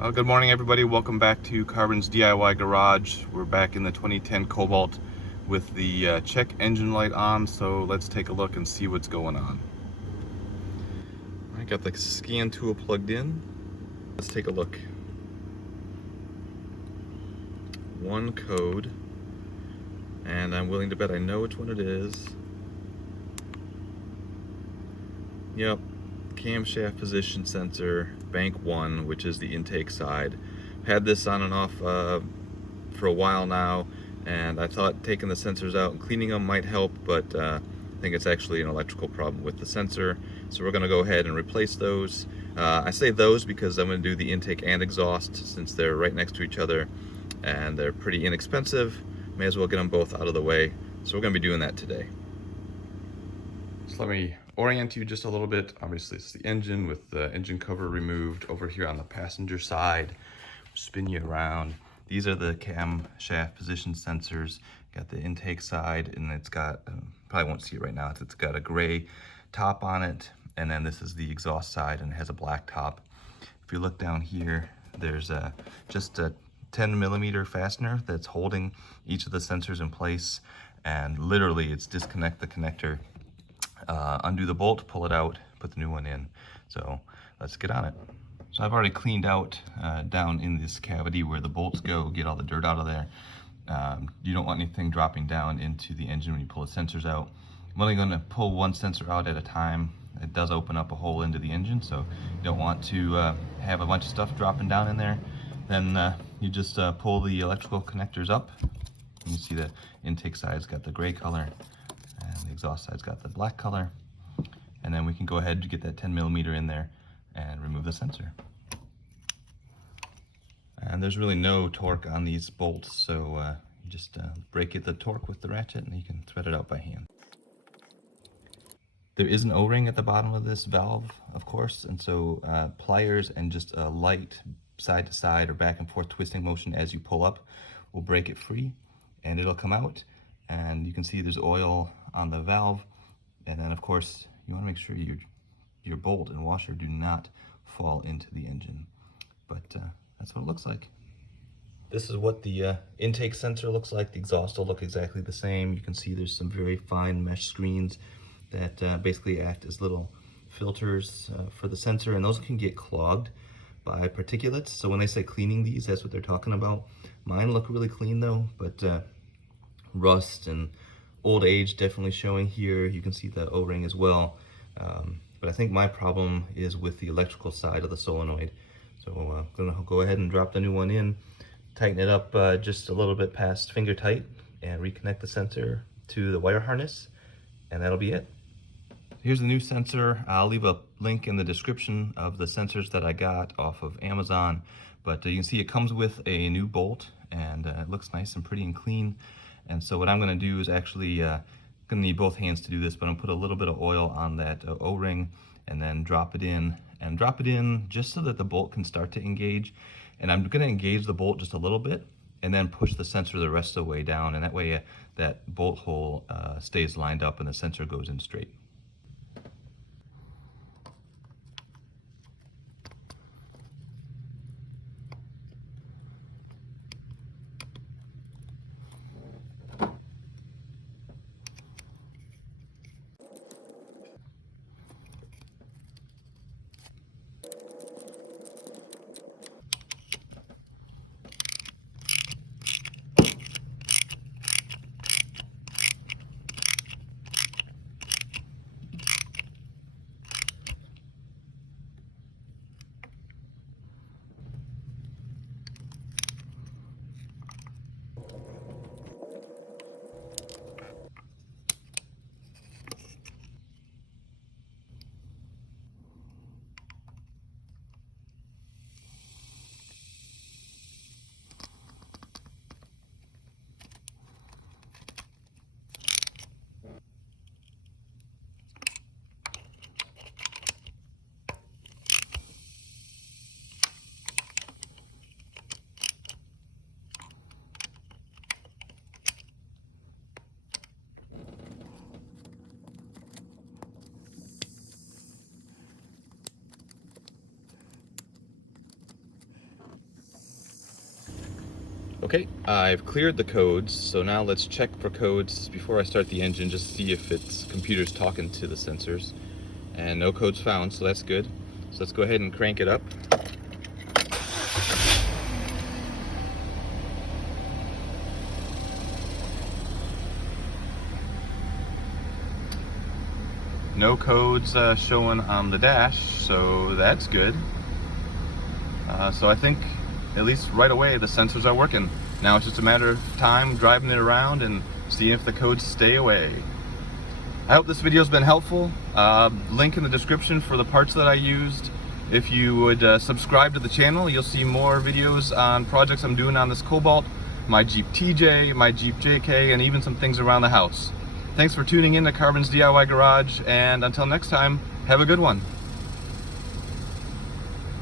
Well, good morning, everybody. Welcome back to Carbon's DIY Garage. We're back in the 2010 Cobalt with the check engine light on, so let's take a look and see what's going on. I got the scan tool plugged in. Let's take a look. One code, and I'm willing to bet I know which one it is. Yep, camshaft position sensor, bank 1, which is the intake side. Had this on and off for a while now, and I thought taking the sensors out and cleaning them might help, but I think it's actually an electrical problem with the sensor. So we're going to go ahead and replace those. I say those because I'm going to do the intake and exhaust since they're right next to each other and they're pretty inexpensive. May as well get them both out of the way. So we're going to be doing that today. So let me orient you just a little bit. Obviously it's the engine with the engine cover removed. Over here on the passenger side, spin you around. These are the camshaft position sensors. Got the intake side, and it's got, probably won't see it right now, it's got a gray top on it, and then this is the exhaust side, and it has a black top. If you look down here, there's just a 10mm fastener that's holding each of the sensors in place, and literally it's disconnect the connector, undo the bolt, pull it out, put the new one in. So let's get on it. So I've already cleaned out down in this cavity where the bolts go, get all the dirt out of there. You don't want anything dropping down into the engine when you pull the sensors out. I'm only going to pull one sensor out at a time. It does open up a hole into the engine, so you don't want to have a bunch of stuff dropping down in there. Then you just pull the electrical connectors up. You see the intake side's got the gray color, and the exhaust side's got the black color. And then we can go ahead and get that 10mm in there and remove the sensor. And there's really no torque on these bolts, so you just break the torque with the ratchet and you can thread it out by hand. There is an O-ring at the bottom of this valve, of course, and so pliers and just a light side to side or back and forth twisting motion as you pull up will break it free, and it'll come out. And you can see there's oil on the valve, and then of course you want to make sure your bolt and washer do not fall into the engine. But that's what it looks like. This is what the intake sensor looks like. The exhaust will look exactly the same. You can see there's some very fine mesh screens that basically act as little filters for the sensor, and those can get clogged by particulates. So when they say cleaning these, that's what they're talking about. Mine look really clean though, but rust and old age definitely showing here. You can see the O-ring as well. But I think my problem is with the electrical side of the solenoid. So I'm gonna go ahead and drop the new one in, tighten it up just a little bit past finger tight, and reconnect the sensor to the wire harness, and that'll be it. Here's the new sensor. I'll leave a link in the description of the sensors that I got off of Amazon, but you can see it comes with a new bolt, and it looks nice and pretty and clean. And so what I'm going to do is actually going to need both hands to do this, but I'm going to put a little bit of oil on that O-ring and then drop it in just so that the bolt can start to engage. And I'm going to engage the bolt just a little bit and then push the sensor the rest of the way down, and that way that bolt hole stays lined up and the sensor goes in straight. Okay, I've cleared the codes, so now let's check for codes before I start the engine, just see if its computer's talking to the sensors. And no codes found, so that's good. So let's go ahead and crank it up. No codes showing on the dash, so that's good. So I think, at least right away, the sensors are working. Now it's just a matter of time driving it around and seeing if the codes stay away. I hope this video's been helpful. Link in the description for the parts that I used. If you would subscribe to the channel, you'll see more videos on projects I'm doing on this Cobalt, my Jeep TJ, my Jeep JK, and even some things around the house. Thanks for tuning in to Carbon's DIY Garage, and until next time, have a good one.